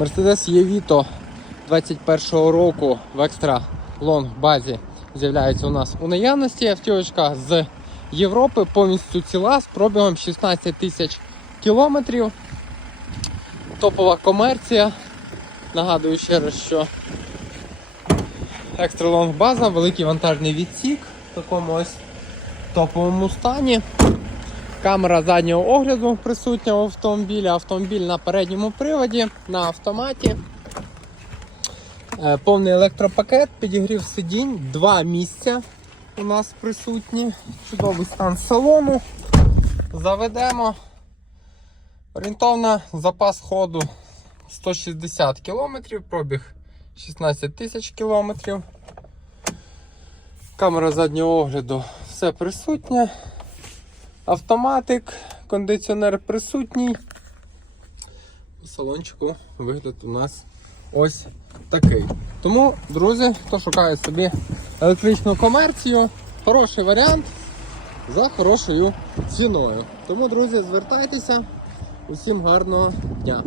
Mercedes Євіто 21-го року в екстра лонг базі з'являється у нас у наявності. Автівочка з Європи повністю ціла з пробігом 16 тисяч кілометрів. Топова комерція. Нагадую ще раз, що екстра лонг база, великий вантажний відсік в такому ось топовому стані. Камера заднього огляду присутня в автомобілі. Автомобіль на передньому приводі, на автоматі. Е, Повний електропакет, підігрів сидінь, два місця у нас присутні. Чудовий стан салону. Заведемо. Орієнтовно запас ходу 160 км, пробіг 16 тисяч км. Камера заднього огляду, все присутнє. Автоматик, кондиціонер присутній. У салончику вигляд у нас ось такий. Тому, друзі, хто шукає собі електричну комерцію, хороший варіант за хорошою ціною. Тому, друзі, звертайтеся. Усім гарного дня!